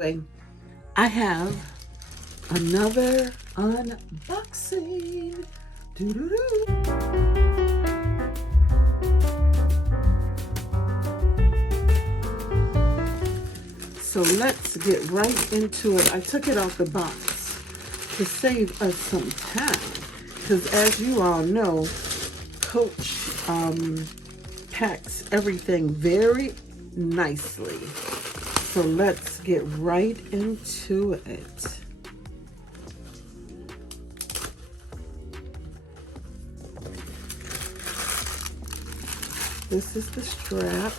Anyway, I have another unboxing. Doo-doo-doo. So let's get right into it. I took it out the box to save us some time, because as you all know, Coach packs everything very nicely. So let's get right into it. This is the strap.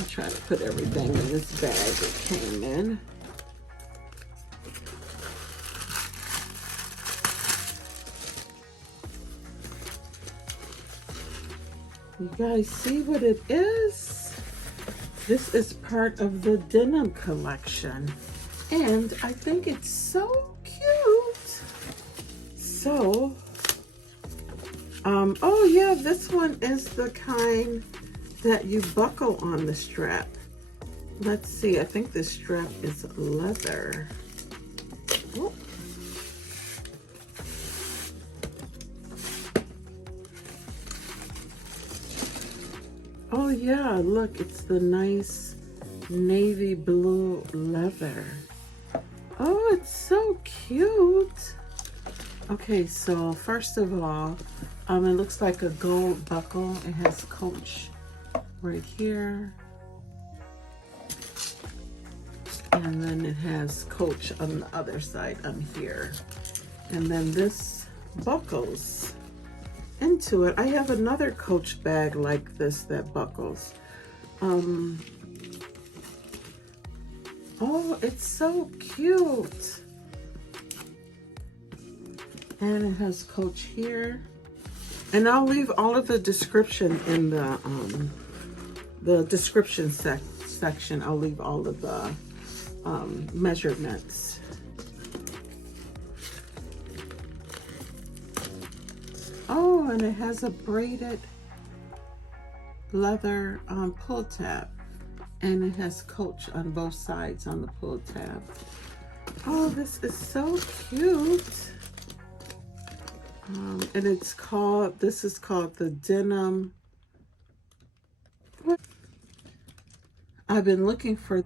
I'll try to put everything in this bag it came in. You guys see what it is? This is part of the Denim collection. And I think it's so cute. So, oh yeah, this one is the kind that you buckle on the strap. Let's see, I think this strap is leather. Oh. Oh yeah, look, it's the nice navy blue leather. Oh, it's so cute. Okay, so first of all, it looks like a gold buckle. It has Coach right here. And then it has Coach on the other side here. And then this buckles into it. I have another Coach bag like this that buckles. Oh, it's so cute. And it has Coach here. And I'll leave all of the description in the description section. I'll leave all of the measurements. Oh, and it has a braided leather pull tab. And it has Coach on both sides on the pull tab. Oh, this is so cute. And this is called the Denim. I've been looking for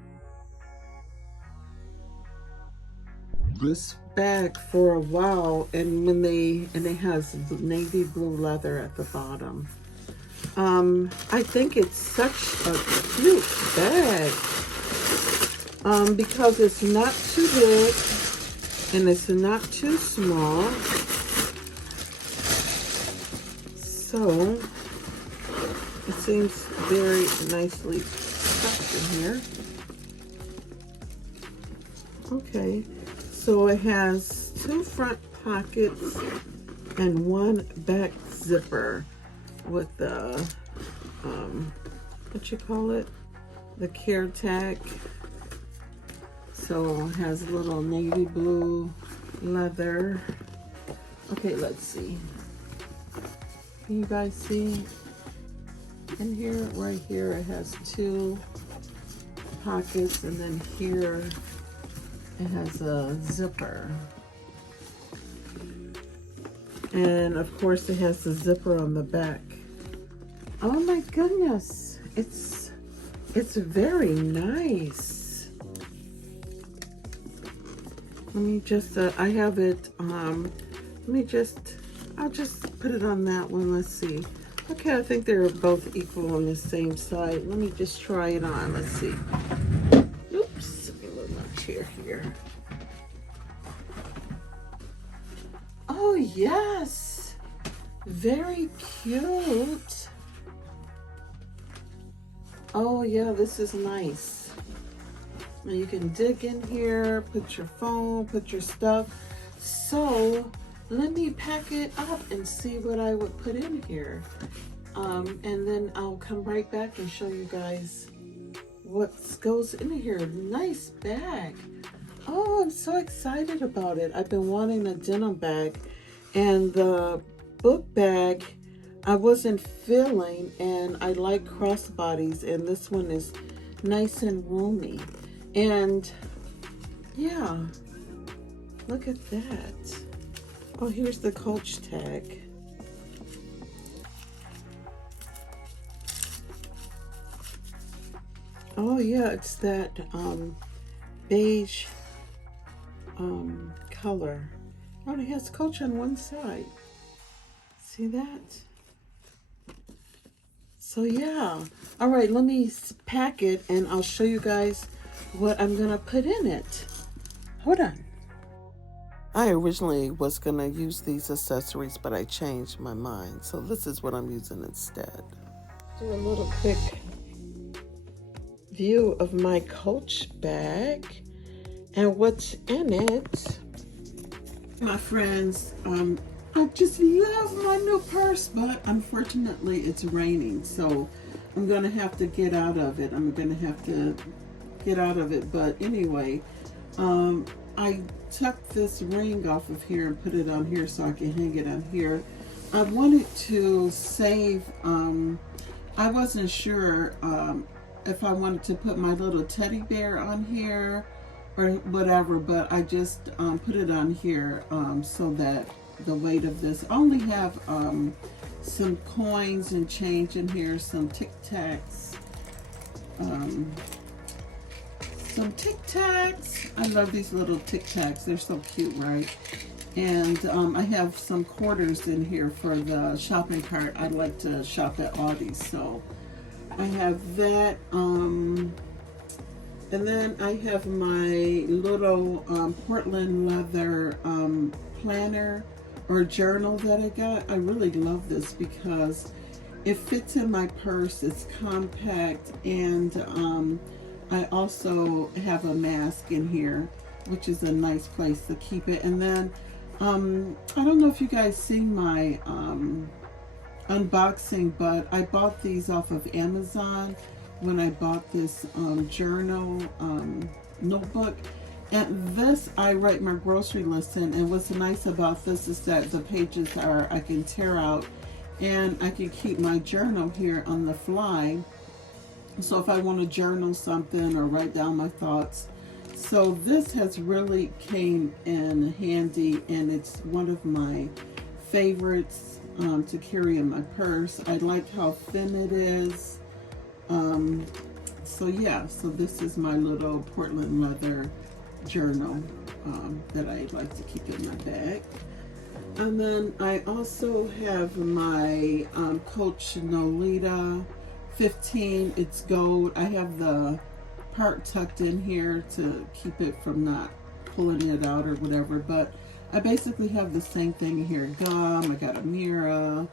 this bag for a while, and it has navy blue leather at the bottom. I think it's such a cute bag because it's not too big and it's not too small. So it seems very nicely tucked in here. Okay, so it has 2 front pockets and 1 back zipper with the what you call it, the care tag. So it has a little navy blue leather. Okay, let's see. Can you guys see in here? Right here it has 2 pockets, and then here it has a zipper. And of course it has the zipper on the back. Oh my goodness, it's very nice. Let me just I have it I'll just put it on that one. Let's see. Okay, I think they're both equal on the same side. Let me just try it on. Let's see. Oops, let me move my chair here. Oh yes, very cute. Oh yeah, this is nice. Now you can dig in here, put your phone, put your stuff. So let me pack it up and see what I would put in here. And then I'll come right back and show you guys what goes in here. Nice bag. Oh, I'm so excited about it. I've been wanting a denim bag, and the book bag I wasn't feeling, and I like crossbodies, and this one is nice and roomy. And yeah, look at that. Oh, here's the Coach tag. Oh yeah, it's that beige color. Oh, it has Coach on one side. See that? So yeah. All right, let me pack it and I'll show you guys what I'm gonna put in it. Hold on. I originally was gonna use these accessories, but I changed my mind. So this is what I'm using instead. Do a little quick view of my Coach bag and what's in it. My friends, I just love my new purse, but unfortunately it's raining, so I'm gonna have to get out of it. But anyway, I took this ring off of here and put it on here so I can hang it on here. I wanted to save, I wasn't sure if I wanted to put my little teddy bear on here or whatever, but I just put it on here so that the weight of this, I only have some coins and change in here, some Tic Tacs, I love these little Tic Tacs, they're so cute, right? And I have some quarters in here for the shopping cart. I like to shop at Aldi's, so I have that. And then I have my little Portland leather planner or journal that I got. I really love this because it fits in my purse. It's compact, and I also have a mask in here, which is a nice place to keep it. And then I don't know if you guys seen my unboxing, but I bought these off of Amazon when I bought this journal notebook. And this I write my grocery list in, and what's nice about this is that the pages I can tear out and I can keep my journal here on the fly. So if I want to journal something or write down my thoughts. So this has really came in handy, and it's one of my favorites to carry in my purse. I like how thin it is. So yeah, so this is my little Portland leather journal that I like to keep in my bag. And then I also have my Coach Nolita 15. It's gold. I have the part tucked in here to keep it from not pulling it out or whatever, but I basically have the same thing here. Gum, I got a mirror,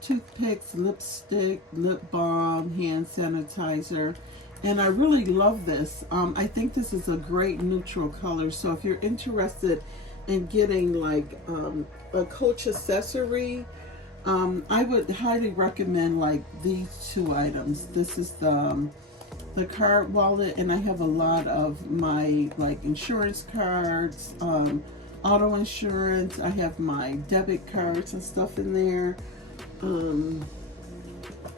toothpicks, lipstick, lip balm, hand sanitizer, and I really love this. I think this is a great neutral color, so if you're interested in getting like a Coach accessory, I would highly recommend like these two items. This is the card wallet, and I have a lot of my like insurance cards, auto insurance. I have my debit cards and stuff in there.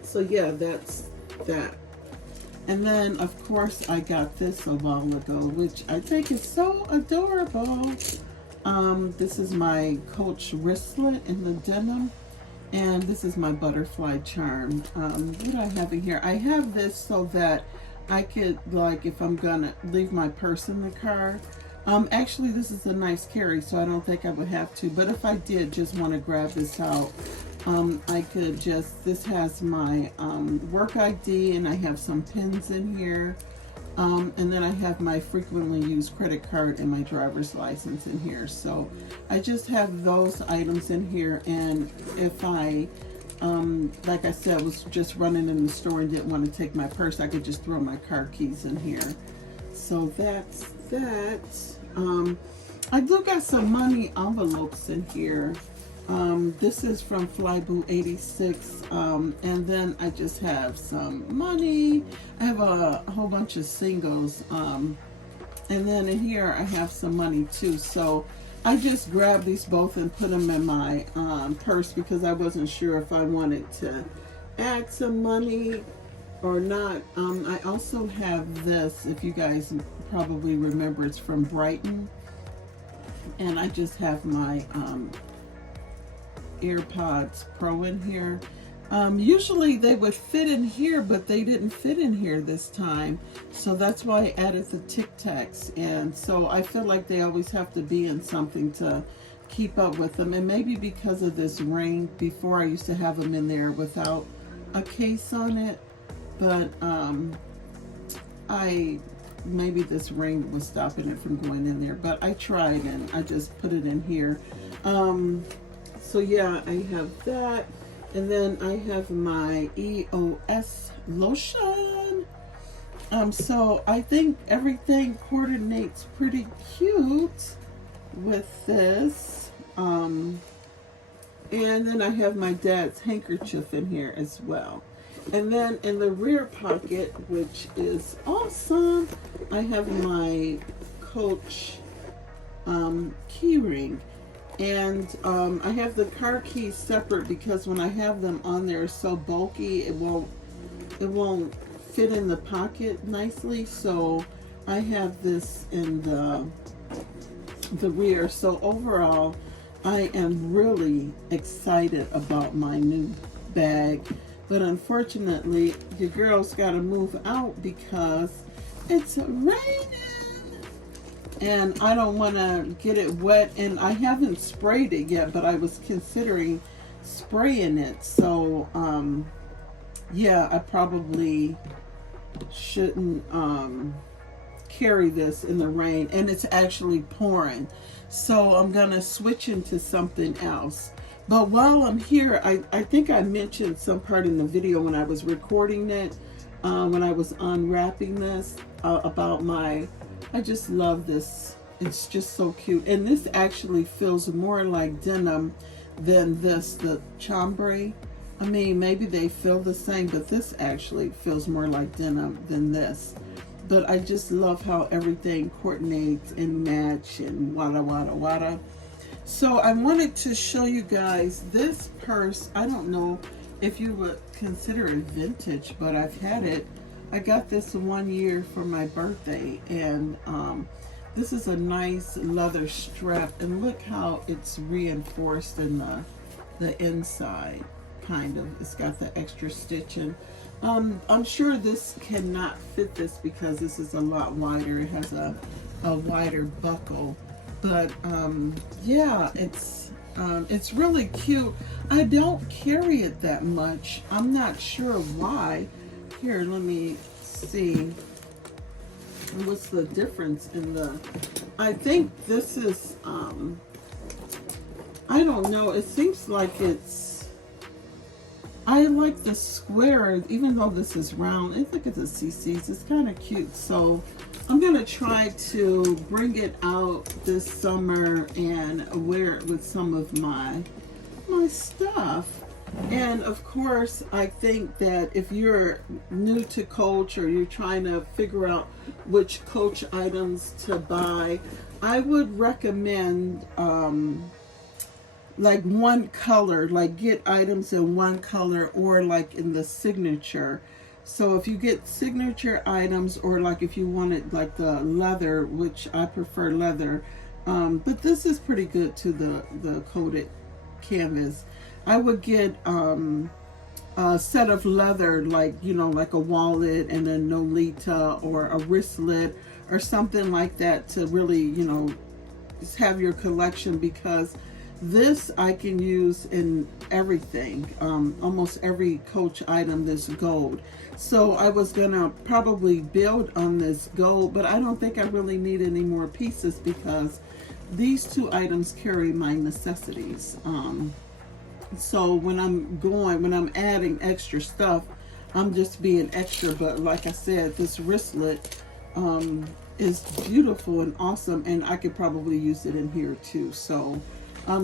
So yeah, that's that. And then of course I got this a while ago, which I think is so adorable. This is my Coach wristlet in the denim, and this is my butterfly charm. What do I have in here? I have this so that I could, like, if I'm gonna leave my purse in the car. Actually this is a nice carry, so I don't think I would have to, but if I did just want to grab this out, I could just, this has my work ID, and I have some pins in here, and then I have my frequently used credit card and my driver's license in here. So I just have those items in here, and if I like I said, was just running in the store and didn't want to take my purse, I could just throw my car keys in here. So that's that. I do got some money envelopes in here. This is from Flyboot 86, and then I just have some money. I have a whole bunch of singles, and then in here I have some money too. So I just grabbed these both and put them in my purse because I wasn't sure if I wanted to add some money or not. I also have this, if you guys probably remember, it's from Brighton, and I just have my AirPods Pro in here. Usually they would fit in here, but they didn't fit in here this time, so that's why I added the Tic Tacs. And so I feel like they always have to be in something to keep up with them, and maybe because of this ring. Before I used to have them in there without a case on it, but maybe this ring was stopping it from going in there, but I tried and I just put it in here. So yeah, I have that, and then I have my EOS lotion. So I think everything coordinates pretty cute with this. And then I have my dad's handkerchief in here as well. And then in the rear pocket, which is awesome, I have my Coach key ring. And I have the car keys separate because when I have them on there, it's so bulky, it won't fit in the pocket nicely. So I have this in the rear. So overall, I am really excited about my new bag. But unfortunately, your girl's got to move out because it's raining. And I don't want to get it wet. And I haven't sprayed it yet, but I was considering spraying it. So, yeah, I probably shouldn't carry this in the rain. And it's actually pouring. So I'm going to switch into something else. But while I'm here, I think I mentioned some part in the video when I was recording it, when I was unwrapping this, about I just love this. It's just so cute. And this actually feels more like denim than the chambray. I mean, maybe they feel the same, but this actually feels more like denim than this. But I just love how everything coordinates and match and wada wada wada. So I wanted to show you guys this purse. I don't know if you would consider it vintage, but I've had it. I got this 1 year for my birthday, and this is a nice leather strap, and look how it's reinforced in the inside, kind of. It's got the extra stitching. I'm sure this cannot fit this because this is a lot wider. It has a wider buckle. But yeah, it's really cute. I don't carry it that much. I'm not sure why. Here, let me see. What's the difference in the? I think this is. I don't know. It seems like it's. I like the square, even though this is round. I think it's a CC's. It's kind of cute. So I'm going to try to bring it out this summer and wear it with some of my stuff. And of course, I think that if you're new to Coach or you're trying to figure out which Coach items to buy, I would recommend like one color, like get items in one color or like in the signature. So if you get signature items, or like if you wanted like the leather, which I prefer leather, but this is pretty good to the coated canvas. I would get a set of leather, like, you know, like a wallet and a Nolita or a wristlet or something like that to really, you know, just have your collection, because this I can use in everything, almost every Coach item, this gold. So I was gonna probably build on this gold, but I don't think I really need any more pieces because these two items carry my necessities. So when I'm adding extra stuff, I'm just being extra. But like I said, this wristlet is beautiful and awesome, and I could probably use it in here too. So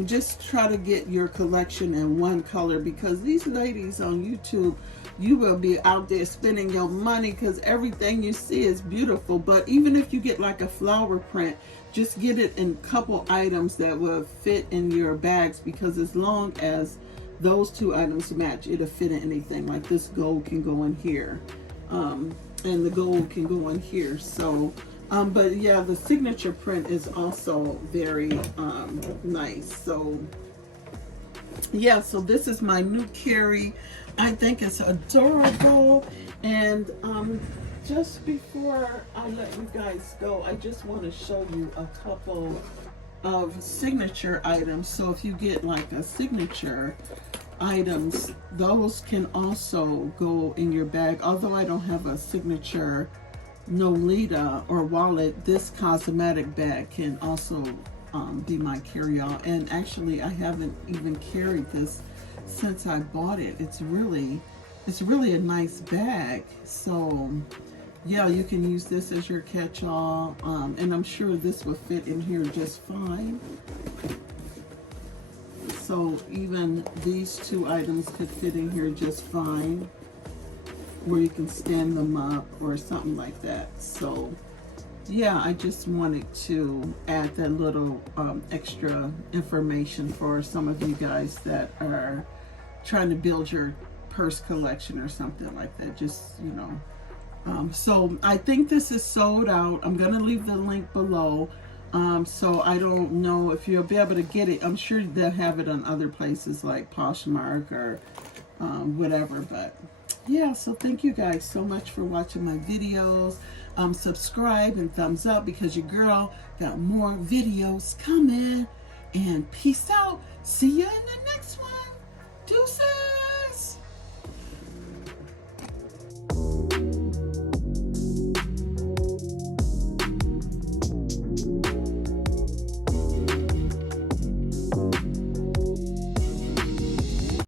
just try to get your collection in one color, because these ladies on YouTube, you will be out there spending your money because everything you see is beautiful. But even if you get like a flower print, just get it in a couple items that will fit in your bags, because as long as those two items match, it'll fit in anything. Like this gold can go in here. and the gold can go in here. So but yeah, the signature print is also very nice. So yeah, so this is my new carry. I think it's adorable. And just before I let you guys go, I just want to show you a couple of signature items. So if you get like a signature items, those can also go in your bag. Although I don't have a signature Nolita or wallet, this cosmetic bag can also be my carry-all. And actually, I haven't even carried this since I bought it. It's really a nice bag. So yeah, you can use this as your catch-all, and I'm sure this will fit in here just fine. So even these two items could fit in here just fine, where you can stand them up or something like that. So yeah, I just wanted to add that little extra information for some of you guys that are trying to build your purse collection or something like that. Just, you know, so I think this is sold out. I'm gonna leave the link below. So I don't know if you'll be able to get it. I'm sure they'll have it on other places like Poshmark or whatever. But yeah, so thank you guys so much for watching my videos. Subscribe and thumbs up, because your girl got more videos coming. And peace out. See you in the next one. Deuces.